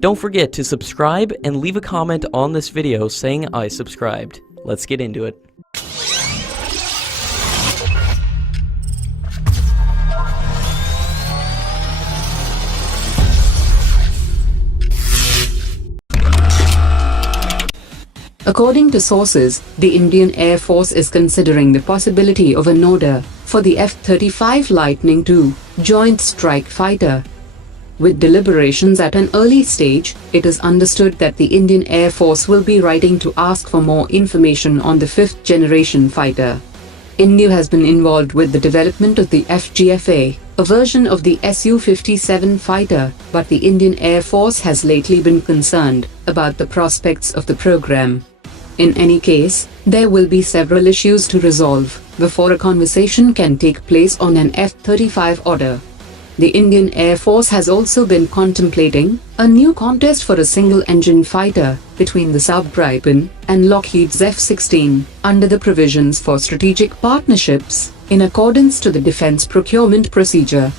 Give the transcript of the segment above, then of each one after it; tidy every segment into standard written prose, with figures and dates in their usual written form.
Don't forget to subscribe and leave a comment on this video saying I subscribed. Let's get into it. According to sources, the Indian Air Force is considering the possibility of an order for the F-35 Lightning II Joint Strike Fighter. With deliberations at an early stage, it is understood that the Indian Air Force will be writing to ask for more information on the fifth-generation fighter. India has been involved with the development of the FGF-A, a version of the Su-57 fighter, but the Indian Air Force has lately been concerned about the prospects of the program. In any case, there will be several issues to resolve before a conversation can take place on an F-35 order. The Indian Air Force has also been contemplating a new contest for a single-engine fighter between the Suburban and Lockheed's F-16 under the provisions for strategic partnerships in accordance to the defense procurement procedure.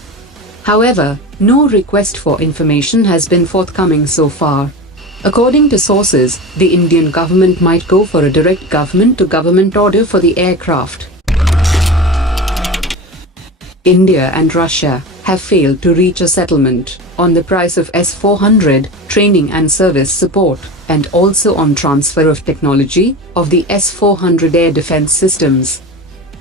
However, no request for information has been forthcoming so far. According to sources, the Indian government might go for a direct government-to-government order for the aircraft. India and Russia have failed to reach a settlement on the price of S-400 training and service support, and also on transfer of technology of the S-400 air defense systems.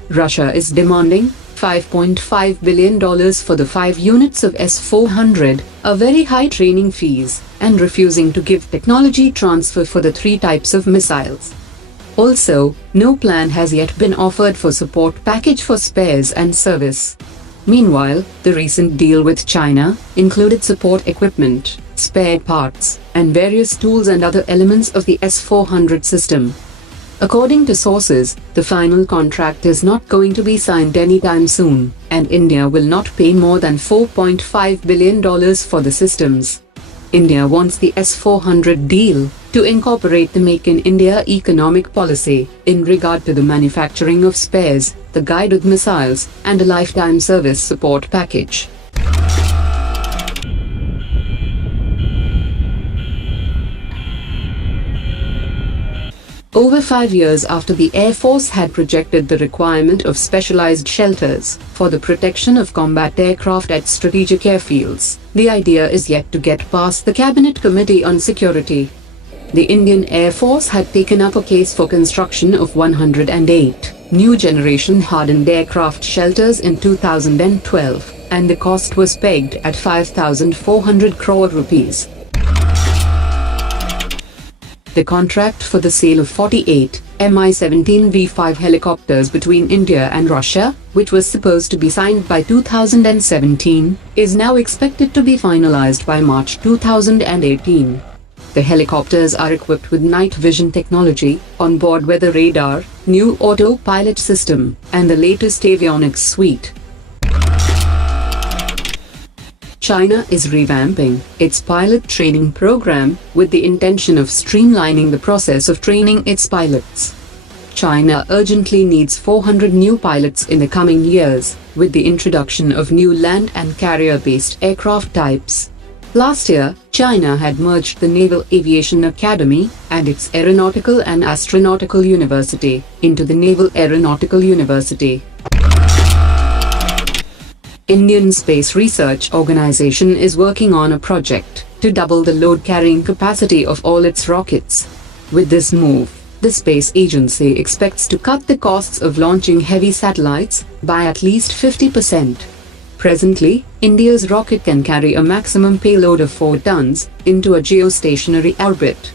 Russia is demanding $5.5 billion for the 5 units of S-400, a very high training fees, and refusing to give technology transfer for the 3 types of missiles. Also, no plan has yet been offered for support package for spares and service. Meanwhile, the recent deal with China included support equipment, spare parts, and various tools and other elements of the S-400 system. According to sources, the final contract is not going to be signed anytime soon, and India will not pay more than $4.5 billion for the systems. India wants the S-400 deal to incorporate the Make in India economic policy in regard to the manufacturing of spares, the guided missiles, and a lifetime service support package. Over 5 years after the Air Force had projected the requirement of specialized shelters for the protection of combat aircraft at strategic airfields, the idea is yet to get past the Cabinet Committee on Security. The Indian Air Force had taken up a case for construction of 108 new generation hardened aircraft shelters in 2012, and the cost was pegged at 5,400 crore rupees. The contract for the sale of 48 Mi-17 V5 helicopters between India and Russia, which was supposed to be signed by 2017, is now expected to be finalized by March 2018. The helicopters are equipped with night vision technology, onboard weather radar, new autopilot system, and the latest avionics suite. China is revamping its pilot training program with the intention of streamlining the process of training its pilots. China urgently needs 400 new pilots in the coming years, with the introduction of new land and carrier-based aircraft types. Last year, China had merged the Naval Aviation Academy and its Aeronautical and Astronautical University into the Naval Aeronautical University. Indian Space Research Organisation is working on a project to double the load-carrying capacity of all its rockets. With this move, the space agency expects to cut the costs of launching heavy satellites by at least 50%. Presently, India's rocket can carry a maximum payload of 4 tons into a geostationary orbit.